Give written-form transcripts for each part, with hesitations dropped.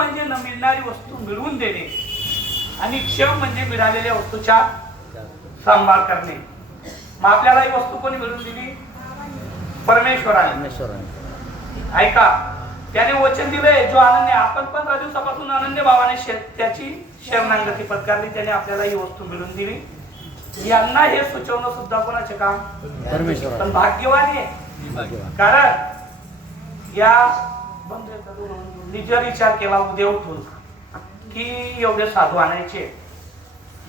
म्हणजे न मिळणारी वस्तू मिळवून देणे आणि क्षम म्हणजे मिळालेल्या वस्तूचा सांभाळ करणे. मग आपल्याला ही वस्तू कोणी मिळवून दिली? परमेश्वराने. ऐका, त्याने वचन दिलंय, जो अनन्य, आपण 15 दिवसापासून अनन्य भावाने त्याची शरणागती पत्करली, त्याने आपल्याला ही वस्तू मिळवून दिली. यांना हे सुचवणं सुद्धा कोणाचे काम? परमेश्वर. पण भाग्यवान आहे, कारण या जर विचार केला उद्या उठून की एवढे साधू आणायचे,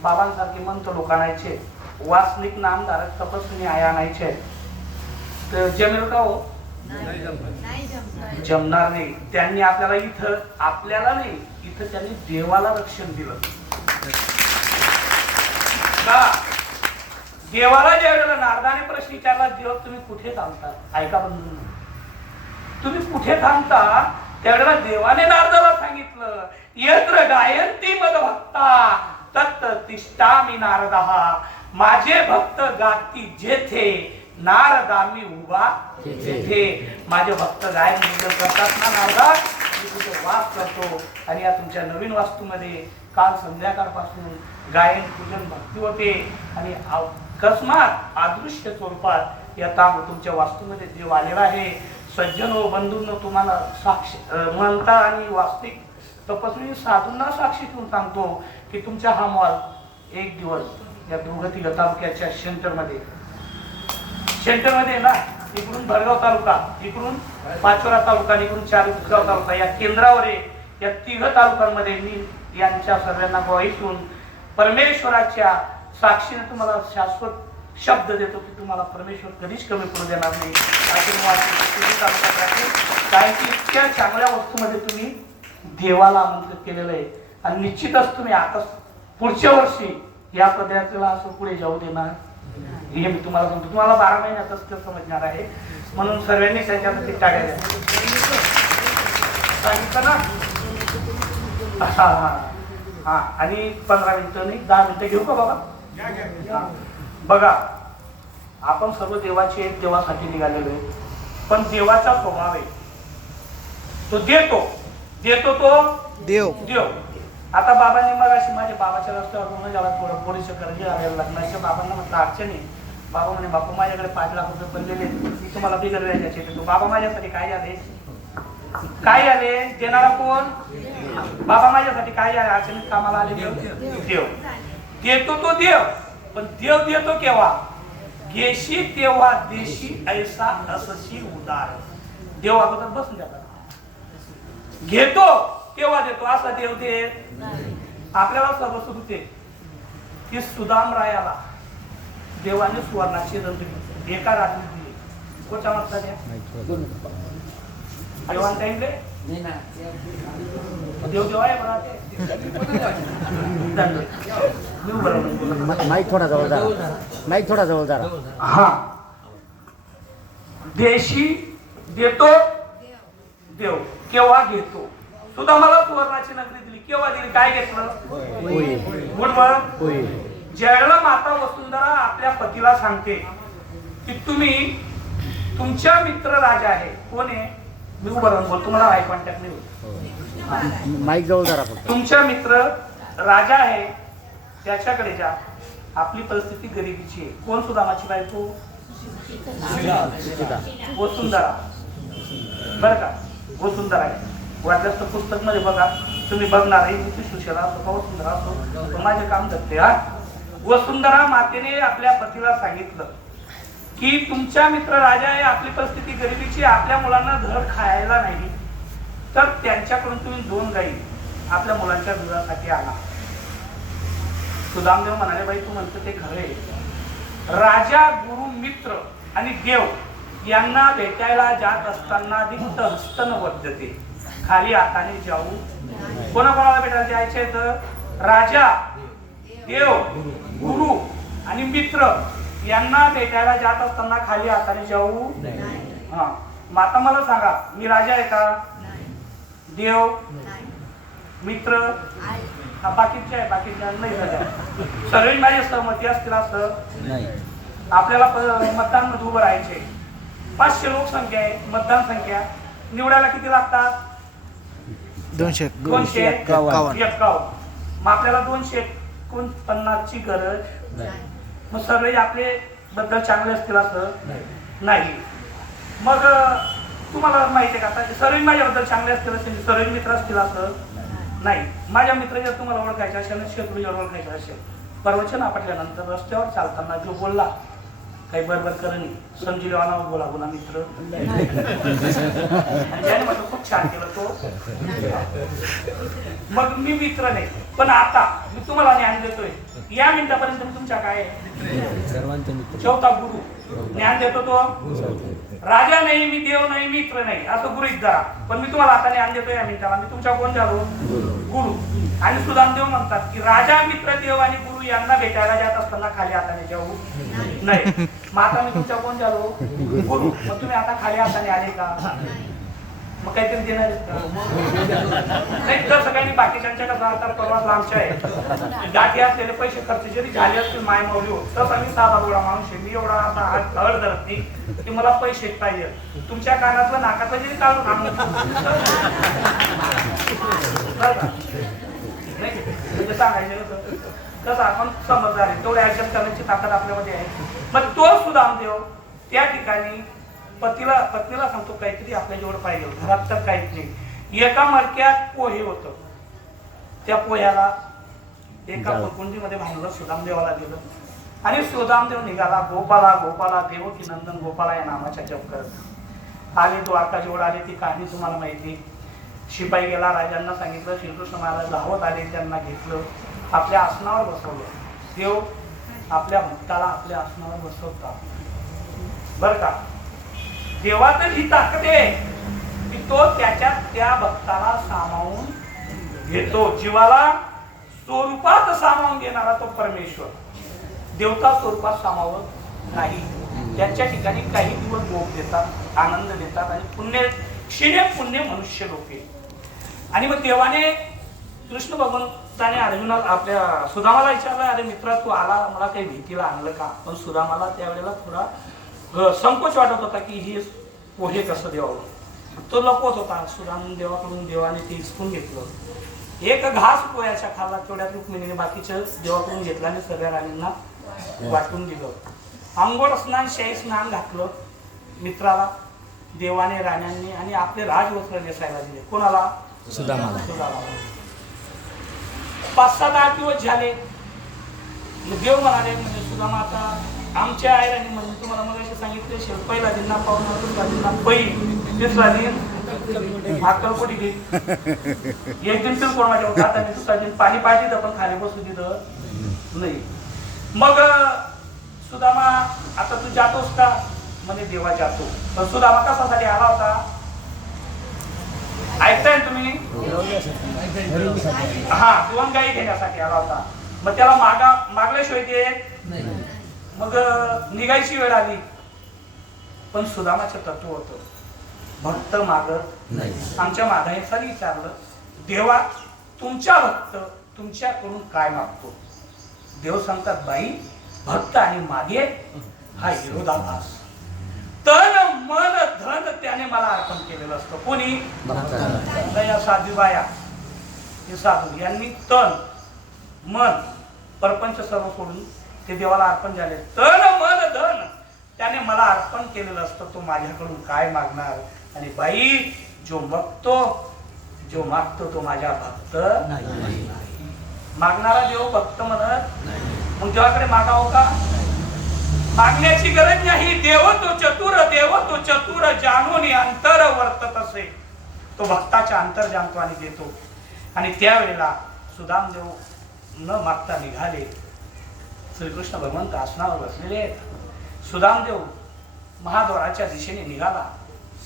बाबांसारखे मंत लोक आणायचे, वासनिक नामधारक तपस्वी आय आणायचे, तर जमेल का हो? जमणार नाही. त्यांनी आपल्याला इथं, आपल्याला नाही, इथं त्यांनी देवाला रक्षण दिलं का? देवाला ज्या वेळेला नारदाने प्रश्न विचारला, देव तुम्ही कुठे थांबता? ऐका बंधू, तुम्ही कुठे थांबता? त्यावेळेला देवाने नारदाला सांगितलं, यत्र गायंती मद भक्ता तत् तिष्ठामि नारदः. माझे भक्त गाती जेथे, नारदामी उभा तेथे. माझे भक्त गायन करतात ना नारदा, मी तिथे वास करतो. आणि या तुमच्या नवीन वास्तूमध्ये काल संध्याकाळपासून गायन पूजन भक्ती होते आणि अकस्मात अदृश्य स्वरूपात या तुमच्या वास्तूमध्ये देव आलेला आहे. सज्जन व बंधूंनो, तुम्हाला साक्षी म्हणता आणि वास्तविक तपस्वी साधूंना साक्षी ठेवून सांगतो की तुमचा हा मॉल एक दिवस या दुर्गती तालुक्याच्या सेंटरमध्ये ना, इकडून भडगाव तालुका, इकडून पाचोरा तालुका, इकडून चाळीसगाव तालुका, या केंद्रावर या 3 तालुक्यांमध्ये मी यांच्या सर्वांना ग्वाही देऊन परमेश्वराच्या साक्षीने तुम्हाला शाश्वत शब्द देतो की तुम्हाला परमेश्वर कधीच कमी पडू देणार नाही. कारण की इतक्या चांगल्या वस्तूमध्ये तुम्ही देवाला आमंत्रित केलेलं आहे आणि निश्चितच तुम्ही आता पुढच्या वर्षी या पदयात्रेला असं पुढे जाऊ देणार हे मी तुम्हाला सांगतो. तुम्हाला 12 महिन्यातच ते समजणार आहे, म्हणून सर्वांनी त्याच्यामध्ये टाळ्या द्या. सांगितलं ना? हा आणि 15 मिनिटं नाही, 10 मिनिटं घेऊ का बाबा? बघा, आपण सर्व देवाचे देवासाठी निघालेलो आहे, पण देवाचा स्वभाव आहे तो देतो तो देव. आता बाबांनी मग अशी माझ्या बाबाच्या रस्त्यावर झाला, थोडं पोलीस कर्ज आलेलं लग्नाच्या. बाबांना म्हटलं अडचणी. बाबा म्हणे, बापू माझ्याकडे 5 लाख रुपये पडलेले, मी तुम्हाला बिगर व्याजाचे देतो. बाबा माझ्यासाठी काय आले देणारा कोण? बाबा माझ्यासाठी काय आले? अडचणीत कामाला आले देव. देतो तो देव, पण देव देतो केव्हा? घेशी तेव्हा देशी ऐसा असशी उदार. देव अगोदर बसून जातात, घेतो तेव्हा देतो, असा देव देत. आपल्याला सर्व सुचते की सुदाम रायाला देवाने सुवर्णाची दंड दिली, एका रात्री दिली. कोणत्या मागचा द्या देवान टाइमले देव देव आहे बघा. माईक थोडा जवळ जरा. हा, देशी देतो देव, केव्हा घेतो. सुद्धा मला सुवर्णाची नगरी दिली, केव्हा दिली? काय घेतलं? ज्यावेळेला माता वसुंधरा आपल्या पतीला सांगते की तुम्ही, तुमच्या मित्र राजा आहे. कोण आहे? मी उभं राहून बोलतो, तुम्हाला आय कॉन्टॅक्ट नाही होत. माईक जवळ जरा. तुमच्या मित्र राजा आहे, त्याच्याकडे जा. आपली परिस्थिती गरिबीची आहे. कोण? सुदामाची बायको वसुंधरा, बर का? वसुंधरा आहे. वाटल्यास तर पुस्तक मध्ये बघा, तुम्ही बघणार आहे. मी सुशेला असो का वसुंधरा असो, तो माझे काम करते. हा, वसुंधरा मातेने आपल्या पतीला सांगितलं की तुमच्या मित्र राजा आहे, आपली परिस्थिती गरिबीची, आपल्या मुलांना धड खायला नाही, तर त्यांच्याकडून तुम्ही 2 गाई आपल्या मुलांच्या दुधासाठी आणा. सुदामदेव म्हणाले, बाई तू म्हणतो ते खरं आहे. राजा, गुरु, मित्र आणि देव यांना भेटायला जात असताना दिक्त हस्तन वद्यते, खाली हाताने जाऊ. कोणाकोणाला भेटायला जायचे? तर राजा, देव, गुरु आणि मित्र यांना भेटायला जात असताना खाली हाताने जाऊ. हा, माता मला सांगा, मी राजा आहे का? देव, मित्र, बाकीचे आहे, बाकीचे नाही राजा. सर्व माझी सहमती असतील असं नाही. आपल्याला मतदान मध्ये उभं राहायचे. 500 लोकसंख्या आहे, मतदान संख्या. निवडायला किती लागतात? 251. मग आपल्याला 249ची गरज मग सर्व आपले बद्दल चांगले असतील असं नाही. मग तुम्हाला माहिती आहे का आता सर्व माझ्याबद्दल चांगले असतील असेल, सर्व मित्र असतील असं नाही. माझ्या मित्र जर तुम्हाला ओळखायचे असेल, शत्रू जर ओळखायचे असेल, प्रवचन आपटल्यानंतर रस्त्यावर चालताना जो बोलला काही बरोबर करणी समजीला नाव बोला बोला मित्र त्याने म्हटलं खूप छान केलं तो. मग मी मित्र नाही, पण आता मी तुम्हाला ज्ञान देतोय. या मिनिटापर्यंत मी तुमच्या काय चौथा गुरु ज्ञान देतो तो राजा नाही, मी देव नाही, मित्र नाही असं गृहीत धरा. पण मी तुम्हाला आता ज्ञान देतो या मिनिटाला. मी तुमच्या कोण झालो? गुरु. आणि सुदामदेव म्हणतात की राजा, मित्र, देव आणि गुरु यांना भेटायला जात असताना खाली हाताने जाऊ नाही. मग आता मी तुमच्या कोण झालो? गुरु. मग तुम्ही आता खाली हाताने आले का? मग काहीतरी देणार नाही. तर सगळ्यांनी बाकीच्यांच्या कसा अर्थ परवाच लांबच्या आहे गाठी असलेले पैसे खर्च जरी झाले असतील माय माऊली होत तसं मी साधा गोळा माणूस आहे. मी एवढा आता हात धड धरत नाही की मला पैसे पाहिजे. तुमच्या कानातलं नाकातलं जरी काढून आणलं नाही म्हणजे सांगायचं कसं आपण समजदार आहे तेवढे ऍडजस्ट करण्याची ताकद आपल्यामध्ये आहे. मग तो सुदामदेव त्या ठिकाणी पत्नीला सांगतो काहीतरी आपल्या जवळ पाहिजे. घरात तर काहीच नाही. एका मडक्यात पोहे होत. त्या पोह्याला एका कुंडीमध्ये भांडलं सुदामदेवाला दिलं आणि सुदामदेव निघाला गोपाला गोपाला देवकी नंदन गोपाला या नामाच्या जप करत आले. द्वारका जवळ आले. ती कहाणी तुम्हाला माहिती. शिपाई गेला, राजांना सांगितलं. श्रीकृष्ण महाराज धावत आले, त्यांना घेतलं, आपल्या आसनावर बसवलं. देव आपल्या भक्ताला आपल्या आसनावर बसवतात बर का. देवातच ही ताकद आहे की तो त्याच्यात त्या भक्ताला सामावून घेतो. जीवाला स्वरूपात सामावून घेणारा तो परमेश्वर देवता स्वरूपात सामावत नाही. त्यांच्या ठिकाणी काही दिवस भोग देतात, आनंद देतात आणि पुण्य क्षीणे पुण्य मनुष्य लोके. आणि मग देवाने कृष्ण भगवंताने अर्जुनाला आपल्या सुदामाला विचारलं, अरे मित्रा तू आला मला काही भीतीला आणलं का? पण सुदामाला त्यावेळेला थोडा संकोच वाटत होता की ही पोहे कसं द्यावं. तो लपवत होता. सुदाम देवाकडून देवाने ते हिसकून घेतलं. एक घास पोह्याच्या खाल्ला. तेवढ्यात रुक्मिणीने बाकीचं देवाकडून घेतलं आणि सगळ्या राणींना वाटून दिलं. आंघोळ स्नान शाही स्नान घातलं मित्राला देवाने राण्यांनी आणि आपले राजवस्त्र नेसायला दिले. कोणाला? सुदामाला. 5-7-8 दिवस झाले. देव म्हणाले म्हणजे सुदामा आता आमच्या आईराणी म्हणजे तुम्हाला मग असे सांगितले पहिला दिन ना पाहून दुसरा दिन ना पै तिसरा दिन अक्कलकोटी घे एक दिन फिर कोण माझ्या हाताने दुसरा दिन पाणी पाहिजे पण खाली बसू दिलं नाही. मग सुदामा आता तू जातोस का? म्हणजे देवा जातो. पण सुदामा कशासाठी आला होता? ऐकताय तुम्ही? हा 2 गायी घेण्यासाठी आला होता. मग त्याला मागल्याशिवाय देत नाही. मग निघायची वेळ आली. पण सुदामाचं तत्व होतं भक्त मागत नाही. आमच्या मागायचं विचारलं देवा तुमच्या भक्त तुमच्याकडून काय मागतो? देव सांगतात बाई भक्त आणि मागे हा विरोधाभास. तन मन धन त्याने मला अर्पण केलेलं असतं. कोणी? या साधू बाया हे साधू यांनी तन मन परपंच सर्व सोडून ते देवाला अर्पण झाले. तन मन धन त्याने मला अर्पण केलेलं असतं. तो माझ्याकडून काय मागणार? आणि बाई जो मागतो तो माझ्या भक्त नाही. मागणारा देव भक्त म्हणत मग देवाकडे मागावं का? मागण्याची गरज नाही. देव तो चतुर जाणून अंतर वर्तत असे. तो भक्ताच्या अंतर जाणतो आणि देतो. आणि त्यावेळेला सुदामदेव न मागता निघाले. श्रीकृष्ण भगवंत आसनावर बसलेले आहेत. सुदामदेव महाद्वाराच्या दिशेने निघाला.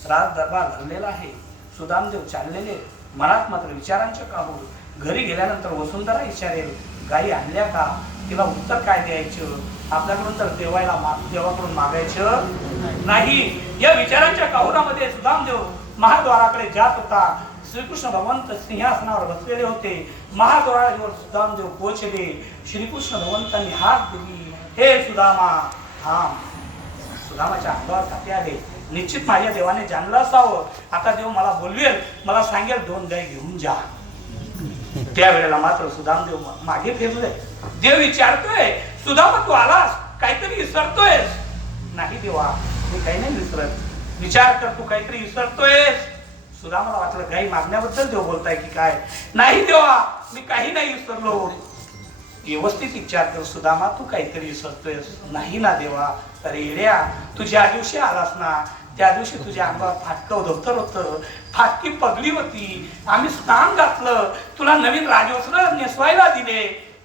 राज दरबार भरलेला आहे. सुदामदेव चाललेले. मनात मात्र विचारांच्या काहूर. घरी गेल्यानंतर वसुंधरा विचारेल गायी आणल्या का? तिला उत्तर काय द्यायचं? आपल्याकडून तर देवाकडून मागायचं नाही. या विचारांच्या काहुरामध्ये सुदामदेव महाद्वाराकडे जात होता. श्रीकृष्ण भगवंत सिंहासनावर बसलेले होते. महाद्वारावर सुदामदेव पोहोचले. श्रीकृष्ण भगवंतांनी हात दिली. हे सुदामा थांब. सुदामाच्या अंगावर काटे आले. निश्चित माझ्या देवाने जाणलं असावं. आता देव मला बोलवेल, मला सांगेल 2 गाय घेऊन जा. त्यावेळेला मात्र सुदामदेव मागे फिरले. देव विचारतोय, सुदामा तू आलास, काहीतरी विसरतोयस? नाही देवा, मी काही नाही विसरत. विचार कर, तू काहीतरी विसरतोयस. सुदामाला वाटलं गाई मागण्याबद्दल देव बोलताय की काय. नाही देवा, मी काही नाही विसरलो. व्यवस्थित विचार कर सुदामा, तू काहीतरी विसरतोयस? नाही ना देवा. अरे येड्या, तू ज्या दिवशी आलास ना त्या दिवशी तुझ्या अंगावर फाटकं धोतर होतं, फाटकी पगडी होती, आम्ही स्नान घातलं, तुला नवीन राजवस्त्र नेसवायला दिले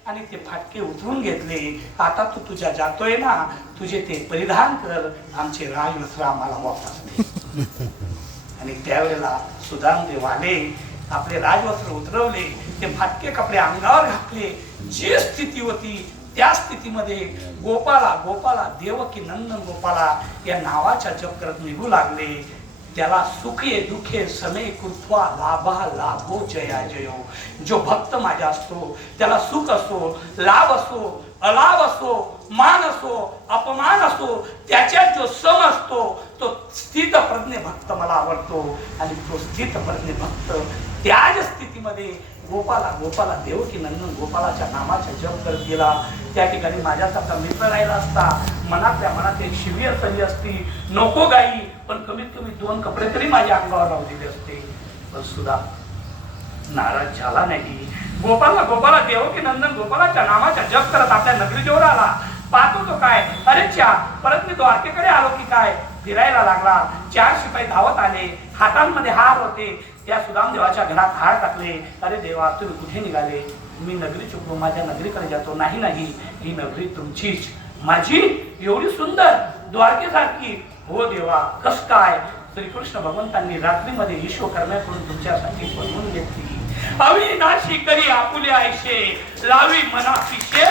आणि ते फाटके उतरून घेतले. आता तू तुझ्या जातोय ना, तुझे ते परिधान कर, आमचे राजवस्त्र आम्हाला वापस दे. आणि त्यावेळेला सुदामदेव आले, आपले राजवस्त्र उतरवले, ते फाटके कपडे अंगावर घातले. जी स्थिती होती त्या स्थितीमध्ये गोपाला देवकी नंदन गोपाला या नावाच्या जप करत निघू लागले. त्याला सुखे दुखे समय कृत्वा लाभा लाभो जया जयो. जो भक्त माझा असतो त्याला सुख असो, लाभ असो, अलाभ असो, मान असो, अपमान असो, त्याच्यात जो सम असतो तो स्थित प्रज्ञ भक्त मला आवडतो. आणि तो स्थित प्रज्ञ भक्त त्याच स्थितीमध्ये गोपाला देवकी नंदन गोपालाच्या नामाचा जप करत गेला. त्या ठिकाणी माझ्यासारखा मित्र राहिला असता, मनातल्या मनात एक शिवी असली असती, नको गाई, पण कमीत कमी 2 कपडे तरी माझ्या अंगावर राहू दिले असते. पण सुद्धा नाराज झाला नाही. गोपाला देवकी नंदन गोपालाच्या नामाचा जप करत आपल्या नगरीजवळ आला. पाहतो तो काय, अरे च्या, परत मी द्वारकेकडे आलो की काय. फिरायला लागला. 4 शिपाई धावत आले, हातांमध्ये हार होते. त्या सुदामदेवाच्या घरात हार टाकले. अरे देवा, तुम्ही कुठे निघाले? मी नगरी चुकलो, माझ्या नगरीकडे जातो. नाही, ही नगरी तुमचीच. माझी? एवढी सुंदर, द्वारकेसारखी? हो देवा. कस काय? श्रीकृष्ण भगवंतांनी रात्रीमध्ये विश्वकर्म्याकडून तुमच्यासाठी बनवून घेतली. अविनाशी करी आपुले आयशे, लावी मनापिशे.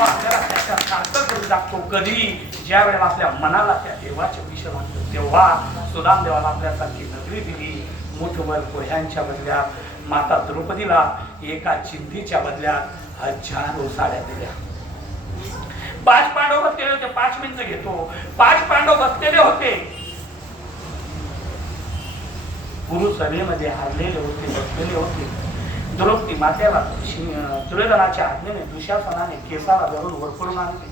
आपल्याला त्याच्या सार्थक करून दाखतो. कधी ज्या वेळेला आपल्या मनाला त्या देवाचे विषय म्हणतो, तेव्हा सुदामदेवाला आपल्यासारखी नगरी दिली. मुठभर पोह्यांच्या बदल्यात माता द्रौपदीला एका चिंधीच्या बदल्यात 1000 साड्या दिल्या. 5 पांडव बसलेले होते. 5 मिनिटं घेतो. 5 पांडव बसलेले होते. गुरुसभेमध्ये हारलेले होते, बसलेले होते. द्रौपदी मातेला दुर्योधनाच्या आज्ञेने दुशासनाने केसाला धरून वरपडून आणले.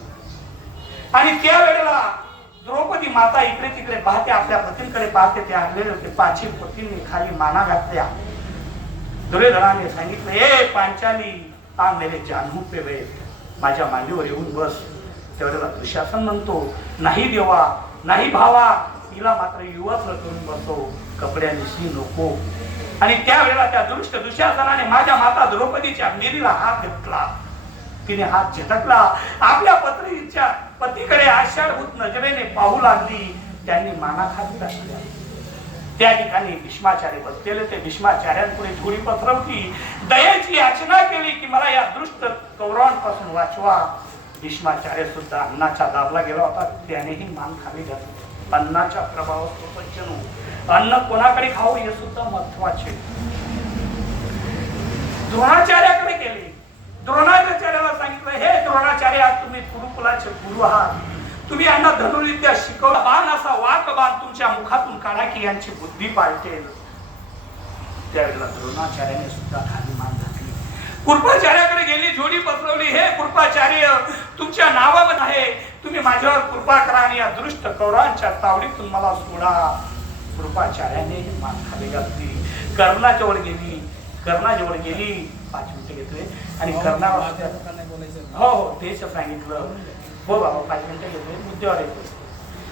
आणि त्या वेळेला द्रौपदी माता इकडे तिकडे पाहते, आपल्या पतींकडे पाहते. ते हारलेले होते. 5 पतींनी खाली माना घातल्या. दुर्योधनाने सांगितलं, ए पांचाली, आ मेरे जानू पे बैठ, माझ्या मांडीवर येऊन बस. त्यावेळेला दुशासन म्हणतो, नाही देवा, नाही भावा, तिला मात्र युवत्र करून बसव, कपड्यानिशी नको. आणि त्यावेळेला त्या दुष्ट दुशासनाने माझ्या माता द्रौपदीच्या मेरीला हात घेतला. तिने हात झटकला. आपल्या पतीकडे आषाढभूत नजरेने पाहू लागली. त्यांनी माना खाली टाकल्या. त्या ठिकाणी भीष्माचार्य बसलेले ते. भीष्माचार्यांपुढे थोडी पसरवली, दयेची याचना केली की मला या दुष्ट कौरवांपासून वाचवा. भीष्माचार्य सुद्धा अन्नाचा दाबला गेला होता, त्यानेही मान खाली घातली. अन्नाच्या प्रभावात अन्न कोणाकडे खाऊ हे सुद्धा महत्वाचे. द्रोणाचार्याकडे गेले. द्रोणाचार्याला सांगितलं, हे द्रोणाचार्य, तुम्ही गुरुकुलाचे गुरु आहात, तुम्ही यांना धनुर्विद्या शिकवला. बाण असा वाक बाण तुमच्या मुखातून काढा की यांची बुद्धी पालटेल. त्यावेळेला द्रोणाचार्याने सुद्धा खाली मान घातली. कृपाचार्याकडे गेली, जोडी पसरवली, हे कृपाचार्य, तुमच्या नावामध्ये आहे, तुम्ही माझ्यावर कृपा करा आणि या दुष्ट कौरवांच्या तावडीतून मला सोडा. कृपाचार्याने मान खाली घातली. कर्णाजवळ गेली. 5 मिनिटं घेतले आणि कर्णावर हो तेच सांगितलं. हो बाबा, 5 मिनिटं घेतले, मुद्द्यावर येतो.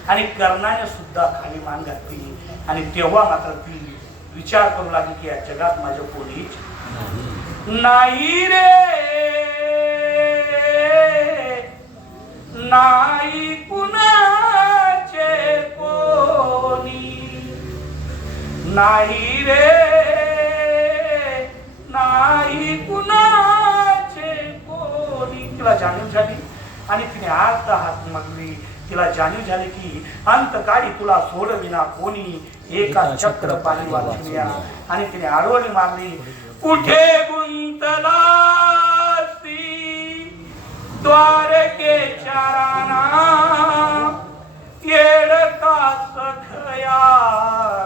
आणि कर्णाने सुद्धा खाली मान घातली. आणि तेव्हा मात्र ती विचार करू लागली की या जगात माझं कोणीच नाही रे, नाही कुणाचे कोणी, नाही रे, नाही कुणाचे कोणी. तिला जाणीव झाली आणि तिने आर्त हात मागली. तिला जाणीव झाली की अंतकाळी तुला सोडविना कोणी, एका चक्र पाणी वाचूया. आणि तिने आडवणी मारली, कुठे गुंतला द्वारकेच्या राना, येड का सखया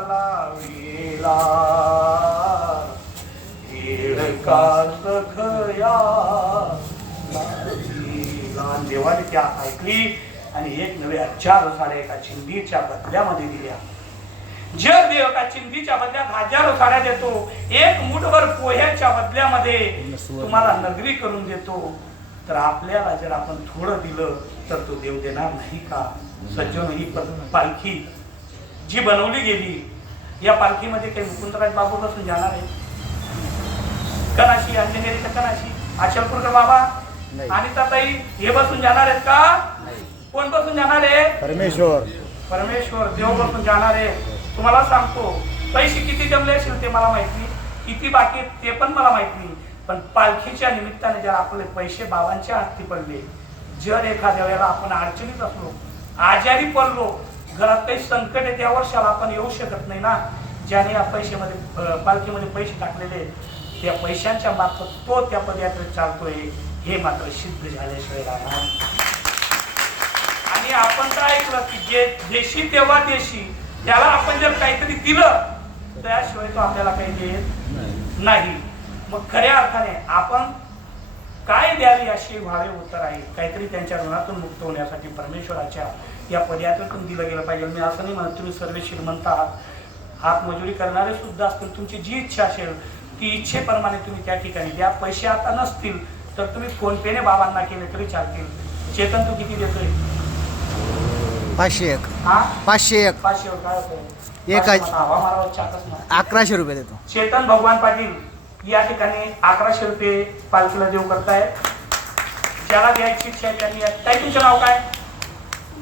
लाविला खेळ का सखया लाविला. देवाने त्या ऐकली आणि एक नव्या 4 साड्या एका चिंधीच्या बदल्यामध्ये दिल्या. जर देव एका चिंधीच्या बदल्यात 1000 साड्या देतो, एक मुठभर पोह्याच्या बदल्यामध्ये तुम्हाला नगरी करून देतो, तर आपल्याला जर आपण थोडं दिलं तर तो देव देणार नाही का? सज्जन, ही पालखी जी बनवली गेली, या पालखीमध्ये काही मुकुंदराज बाबू बसून जाणार आहे? कनाशी, अंजनेरीच्या कनाशी, अचलपूरकर बाबा आणि ताई हे बसून जाणार आहेत का? कोण बसून जाणार आहे? परमेश्वर. परमेश्वर देव बसून जाणार आहे. तुम्हाला सांगतो, पैसे किती जमले असेल ते मला माहित नाही, किती बाकी ते पण मला माहित नाही, पण पालखीच्या निमित्ताने जर आपले पैसे बाबांच्या हाती पडले, जर एखाद्या वेळेला आपण अडचणीत असलो, आजारी पडलो, घरात काही संकट आहे, त्या वर्षाला आपण येऊ शकत नाही ना. ज्याने या पैशामध्ये पालखीमध्ये पैसे टाकलेले, त्या पैशांच्या मार्फत तो त्या पदयात्रेत चालतोय, हे मात्र सिद्ध झाल्याशिवाय राहणार. आणि आपण काय ऐकलं की जे देशी तेव्हा देशी, त्याला आपण जर काहीतरी दिलं त्याशिवाय तो आपल्याला काही देत नाही. मग खऱ्या अर्थाने आपण काय द्यावे अशी व्हावे उत्तर आहे. काहीतरी त्यांच्या ऋणातून मुक्त होण्यासाठी परमेश्वराच्या या पदयात्रेतून दिलं गेलं पाहिजे. मी असं नाही म्हणत तुम्ही सर्व श्रीमंत आहात, हातमजुरी करणारे सुद्धा असतील, तुमची जी इच्छा असेल ती इच्छेप्रमाणे तुम्ही त्या ठिकाणी द्या. पैसे आता नसतील तर तुम्ही फोन पेने बाबांना केले तरी चालतील. चेतन, तू किती देतोय? 501. हा, 501. 500 काय होतंय? एक हवा मारावं चाकच नाही. 1100 रुपये देतो. चेतन भगवान पाटील या ठिकाणी 1100 रुपये पालखीला देऊ करतायत. ज्याला द्यायची इच्छा आहे त्यांनी. ताई, तुमचं नाव काय?